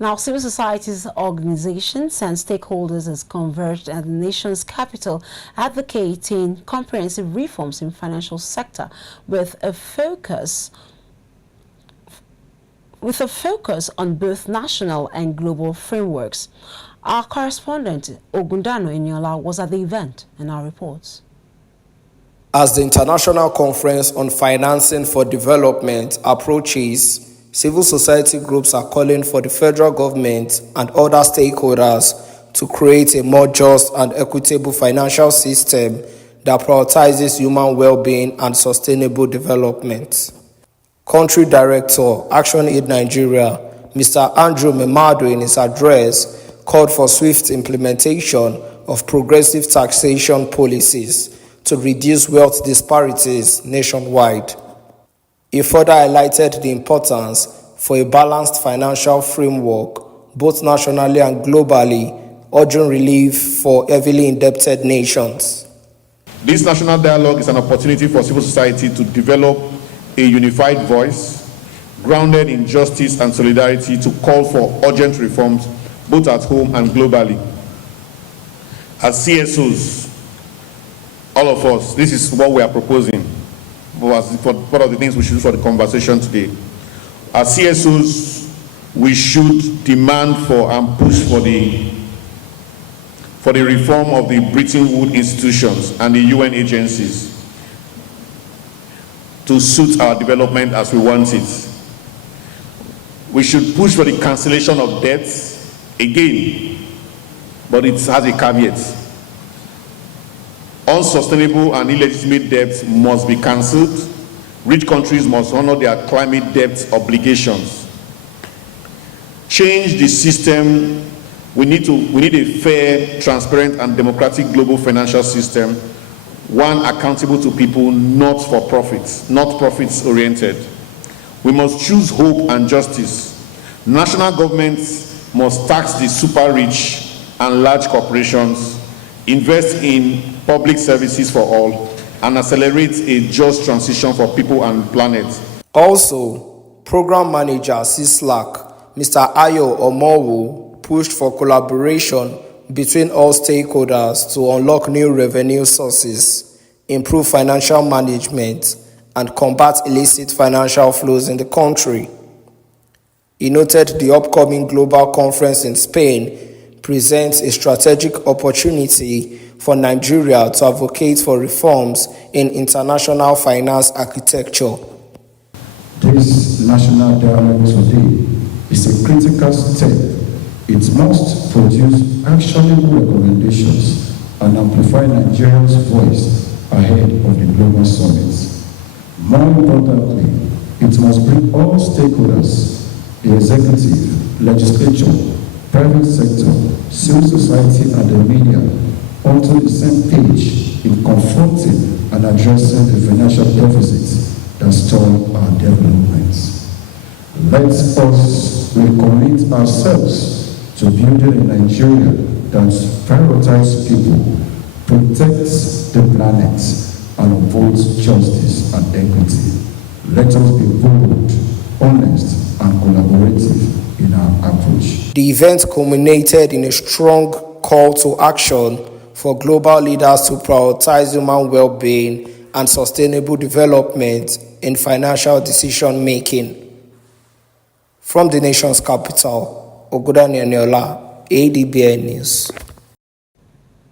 Now, civil society's organizations and stakeholders has converged at the nation's capital advocating comprehensive reforms in financial sector with a focus on both national and global frameworks. Our correspondent, Ogundano Eniola, was at the event and our reports. As the International Conference on Financing for Development approaches, civil society groups are calling for the federal government and other stakeholders to create a more just and equitable financial system that prioritizes human well-being and sustainable development. Country Director, ActionAid Nigeria, Mr. Andrew Memmadu, in his address, called for swift implementation of progressive taxation policies to reduce wealth disparities nationwide. He further highlighted the importance for a balanced financial framework, both nationally and globally, urging relief for heavily indebted nations. This national dialogue is an opportunity for civil society to develop a unified voice, grounded in justice and solidarity, to call for urgent reforms, both at home and globally. As CSOs, all of us, this is what we are proposing. For part of the things we should do for the conversation today. As CSOs, we should demand for and push for the reform of the Bretton Woods institutions and the UN agencies to suit our development as we want it. We should push for the cancellation of debts again, but it has a caveat. Unsustainable and illegitimate debts must be cancelled. Rich countries must honor their climate debt obligations. Change the system. We need a fair, transparent, and democratic global financial system, one accountable to people, not for profits, not profits-oriented. We must choose hope and justice. National governments must tax the super rich and large corporations, invest in public services for all, and accelerate a just transition for people and planet. Also, Program Manager CISLAC, Mr. Ayo Omowo, pushed for collaboration between all stakeholders to unlock new revenue sources, improve financial management, and combat illicit financial flows in the country. He noted the upcoming global conference in Spain presents a strategic opportunity for Nigeria to advocate for reforms in international finance architecture. This national dialogue today is a critical step. It must produce actionable recommendations and amplify Nigeria's voice ahead of the global summit. More importantly, it must bring all stakeholders, the executive, legislature, private sector, civil society, and the media onto the same page in confronting and addressing the financial deficits that stall our developments. Let us recommit ourselves to building a Nigeria that prioritizes people, protects the planet, and upholds justice and equity. Let us be bold, honest, and collaborative in our approach. The event culminated in a strong call to action for global leaders to prioritize human well-being and sustainable development in financial decision-making. From the nation's capital, Ogundano Eniola, ADBN News.